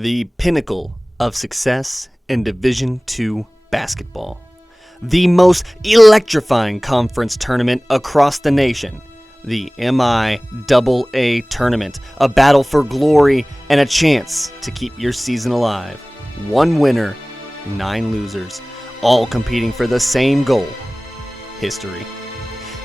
The pinnacle of success in Division II basketball. The most electrifying conference tournament across the nation. The MIAA tournament, a battle for glory and a chance to keep your season alive. 1 winner, 9 losers, all competing for the same goal: history.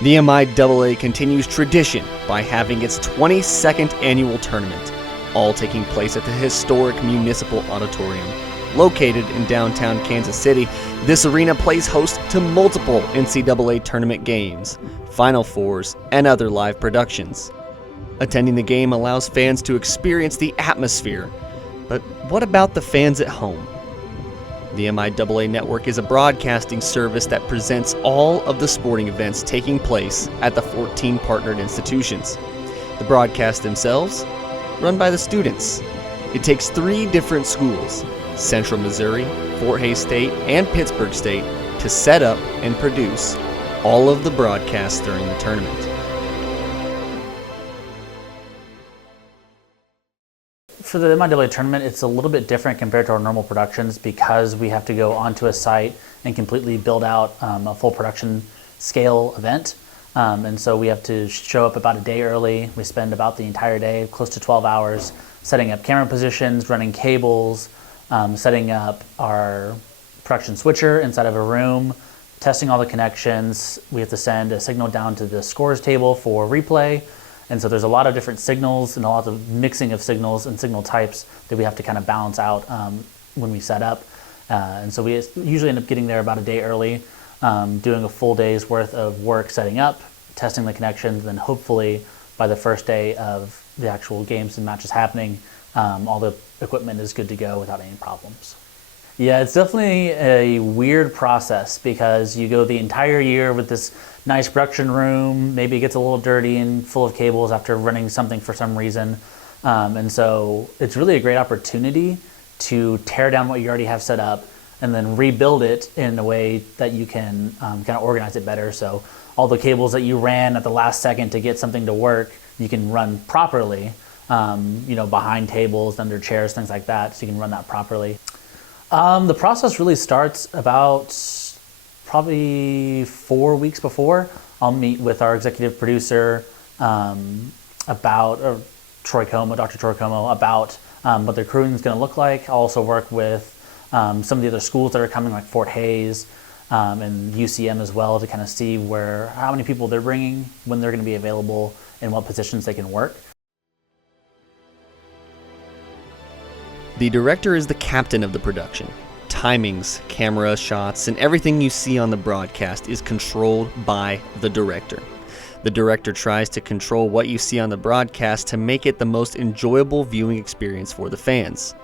The MIAA continues tradition by having its 22nd annual tournament, all taking place at the historic Municipal Auditorium. Located in downtown Kansas City, this arena plays host to multiple NCAA tournament games, Final Fours, and other live productions. Attending the game allows fans to experience the atmosphere. But what about the fans at home? The MIAA Network is a broadcasting service that presents all of the sporting events taking place at the 14 partnered institutions. The broadcasts themselves, run by the students. It takes 3 different schools, Central Missouri, Fort Hays State, and Pittsburgh State, to set up and produce all of the broadcasts during the tournament. For the MIAA tournament, it's a little bit different compared to our normal productions because we have to go onto a site and completely build out a full production scale event. And so we have to show up about a day early. We spend about the entire day, close to 12 hours, setting up camera positions, running cables, setting up our production switcher inside of a room, testing all the connections. We have to send a signal down to the scores table for replay. And so there's a lot of different signals and a lot of mixing of signals and signal types that we have to kind of balance out when we set up. And so we usually end up getting there about a day early, doing a full day's worth of work setting up, testing the connections, and then hopefully by the first day of the actual games and matches happening, all the equipment is good to go without any problems. Yeah, it's definitely a weird process because you go the entire year with this nice production room, maybe it gets a little dirty and full of cables after running something for some reason. And so it's really a great opportunity to tear down what you already have set up and then rebuild it in a way that you can kind of organize it better. So all the cables that you ran at the last second to get something to work, you can run properly, behind tables, under chairs, things like that, so you can run that properly. The process really starts about probably 4 weeks before. I'll meet with our executive producer Dr. Troy Como, about what their crewing is going to look like. I'll also work with some of the other schools that are coming, like Fort Hays and UCM as well, to kind of see how many people they're bringing, when they're going to be available, and what positions they can work. The director is the captain of the production. Timings, camera shots, and everything you see on the broadcast is controlled by the director. The director tries to control what you see on the broadcast to make it the most enjoyable viewing experience for the fans.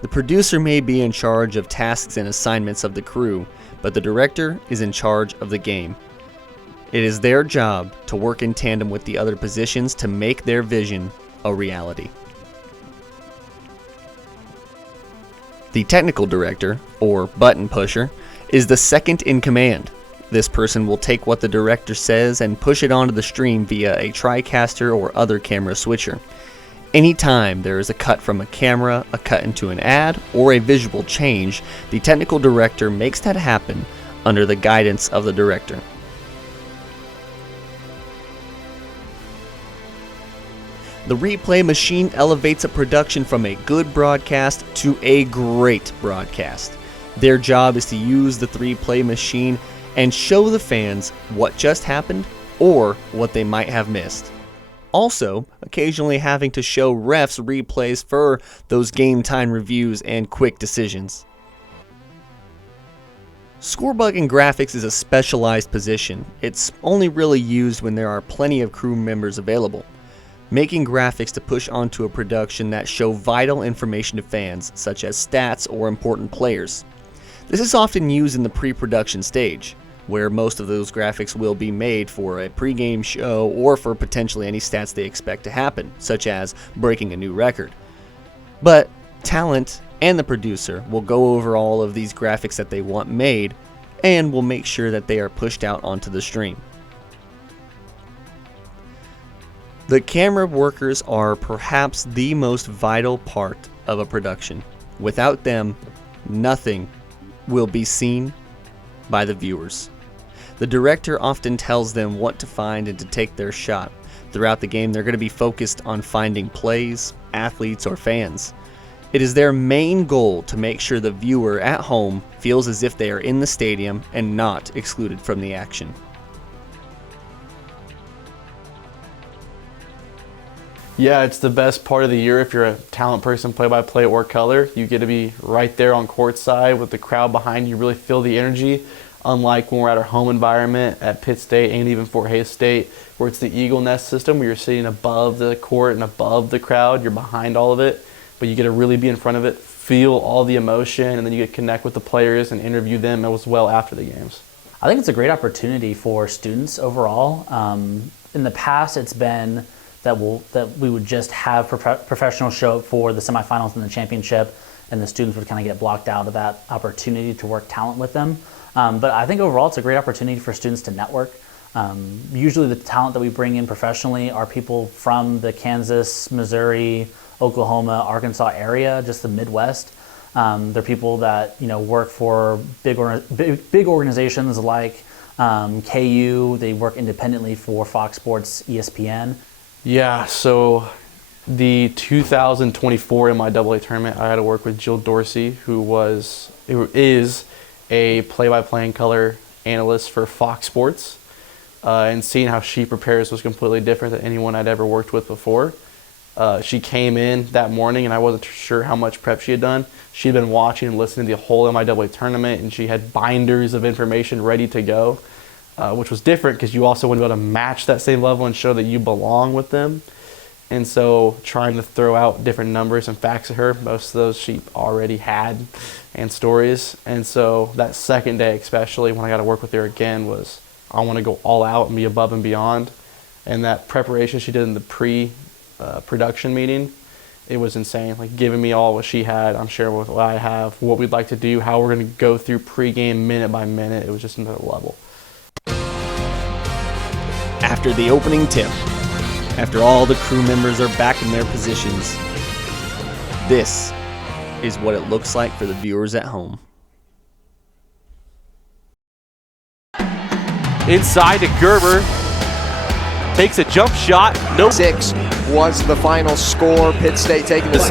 The producer may be in charge of tasks and assignments of the crew, but the director is in charge of the game. It is their job to work in tandem with the other positions to make their vision a reality. The technical director, or button pusher, is the second in command. This person will take what the director says and push it onto the stream via a TriCaster or other camera switcher. Anytime there is a cut from a camera, a cut into an ad, or a visual change, the technical director makes that happen under the guidance of the director. The replay machine elevates a production from a good broadcast to a great broadcast. Their job is to use the replay machine and show the fans what just happened or what they might have missed. Also, occasionally having to show refs replays for those game time reviews and quick decisions. Scorebugging graphics is a specialized position. It's only really used when there are plenty of crew members available. Making graphics to push onto a production that show vital information to fans, such as stats or important players. This is often used in the pre-production stage, where most of those graphics will be made for a pre-game show or for potentially any stats they expect to happen, such as breaking a new record. But talent and the producer will go over all of these graphics that they want made and will make sure that they are pushed out onto the stream. The camera workers are perhaps the most vital part of a production. Without them, nothing will be seen by the viewers. The director often tells them what to find and to take their shot. Throughout the game, they're going to be focused on finding plays, athletes, or fans. It is their main goal to make sure the viewer at home feels as if they are in the stadium and not excluded from the action. Yeah, it's the best part of the year if you're a talent person, play-by-play or color. You get to be right there on court side with the crowd behind you, really feel the energy. Unlike when we're at our home environment at Pitt State and even Fort Hays State, where it's the Eagle Nest system where you're sitting above the court and above the crowd, you're behind all of it, but you get to really be in front of it, feel all the emotion, and then you get to connect with the players and interview them as well after the games. I think it's a great opportunity for students overall. In the past, it's been that we would just have professionals show up for the semifinals and the championship, and the students would kind of get blocked out of that opportunity to work talent with them. But I think overall it's a great opportunity for students to network. Usually the talent that we bring in professionally are people from the Kansas, Missouri, Oklahoma, Arkansas area, just the Midwest. They're people that work for big organizations like KU. They work independently for Fox Sports, ESPN. Yeah, so the 2024 MIAA tournament, I had to work with Jill Dorsey, who is a play-by-play and color analyst for Fox Sports, and seeing how she prepares was completely different than anyone I'd ever worked with before. She came in that morning, and I wasn't sure how much prep she had done. She'd been watching and listening to the whole MIAA tournament, and she had binders of information ready to go, which was different because you also want to be able to match that same level and show that you belong with them. And so trying to throw out different numbers and facts at her, most of those she already had, and stories. And so that second day, especially when I got to work with her again, was I want to go all out and be above and beyond. And that preparation she did in the pre-production meeting, it was insane. Like giving me all what she had, I'm sharing with what I have, what we'd like to do, how we're going to go through pregame minute by minute. It was just another level. After the opening tip, after all the crew members are back in their positions, this is what it looks like for the viewers at home. Inside to Gerber, takes a jump shot. No. 6 was the final score. Pitt State taking this.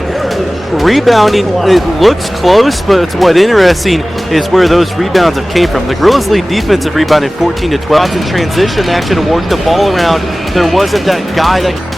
Rebounding, it looks close, but what's interesting is where those rebounds have came from. The Gorillas lead defensive rebounding 14-12. In transition, they actually worked the ball around. There wasn't that guy that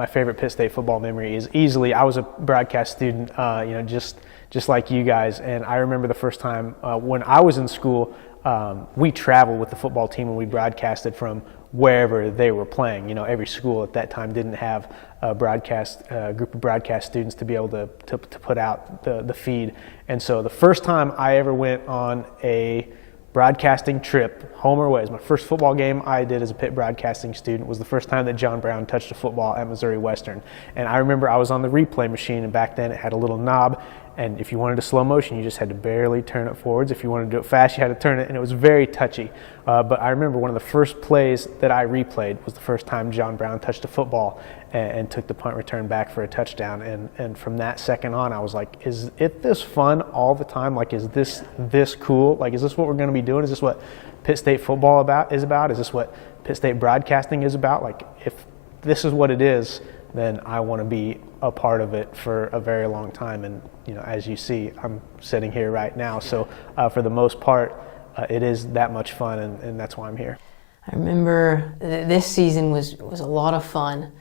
my favorite Pitt State football memory is easily, I was a broadcast student, just like you guys, and I remember the first time when I was in school, we traveled with the football team and we broadcasted from wherever they were playing. Every school at that time didn't have a group of broadcast students to be able to put out the feed. And so the first time I ever went on a broadcasting trip, home or away, my first football game I did as a Pitt broadcasting student was the first time that John Brown touched a football at Missouri Western. And I remember I was on the replay machine, and back then it had a little knob, and if you wanted to slow motion, you just had to barely turn it forwards. If you wanted to do it fast, you had to turn it, and it was very touchy. But I remember one of the first plays that I replayed was the first time John Brown touched a football and took the punt return back for a touchdown. And from that second on, I was like, is it this fun all the time? Like, is this cool? Like, is this what we're going to be doing? Is this what Pitt State football is about? Is this what Pitt State broadcasting is about? Like, if this is what it is, then I want to be a part of it for a very long time. And, as you see, I'm sitting here right now. So for the most part, it is that much fun, and that's why I'm here. I remember this season was a lot of fun.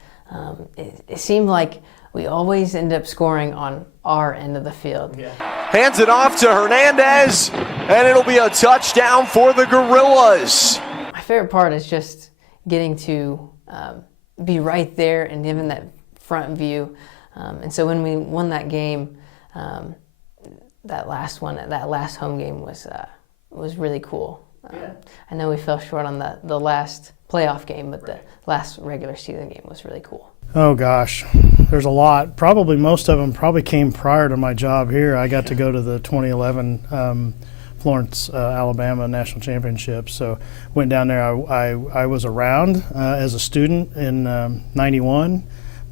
It seemed like we always end up scoring on our end of the field. Yeah. Hands it off to Hernandez, and it'll be a touchdown for the Gorillas. My favorite part is just getting to be right there and given that front view. And so when we won that game, that last home game was really cool. I know we fell short on the last playoff game, but the last regular season game was really cool. Oh gosh, there's a lot. Probably most of them came prior to my job here. I got to go to the 2011 Florence, Alabama National Championship. So went down there. I was around as a student in '91,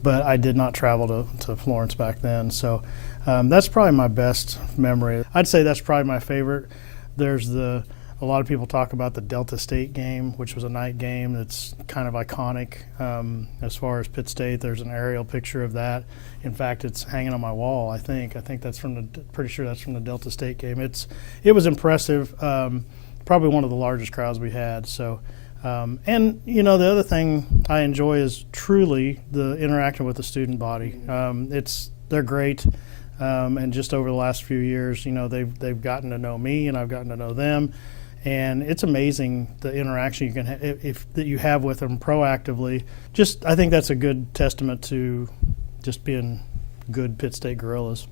but I did not travel to Florence back then. So that's probably my best memory. I'd say that's probably my favorite. There's a lot of people talk about the Delta State game, which was a night game that's kind of iconic. As far as Pitt State, there's an aerial picture of that. In fact, it's hanging on my wall, I think. That's pretty sure that's from the Delta State game. It was impressive, probably one of the largest crowds we had. So, and, the other thing I enjoy is truly the interacting with the student body. They're great. And just over the last few years, they've gotten to know me and I've gotten to know them. And it's amazing the interaction you can that you have with them proactively. I think that's a good testament to just being good Pitt State Gorillas.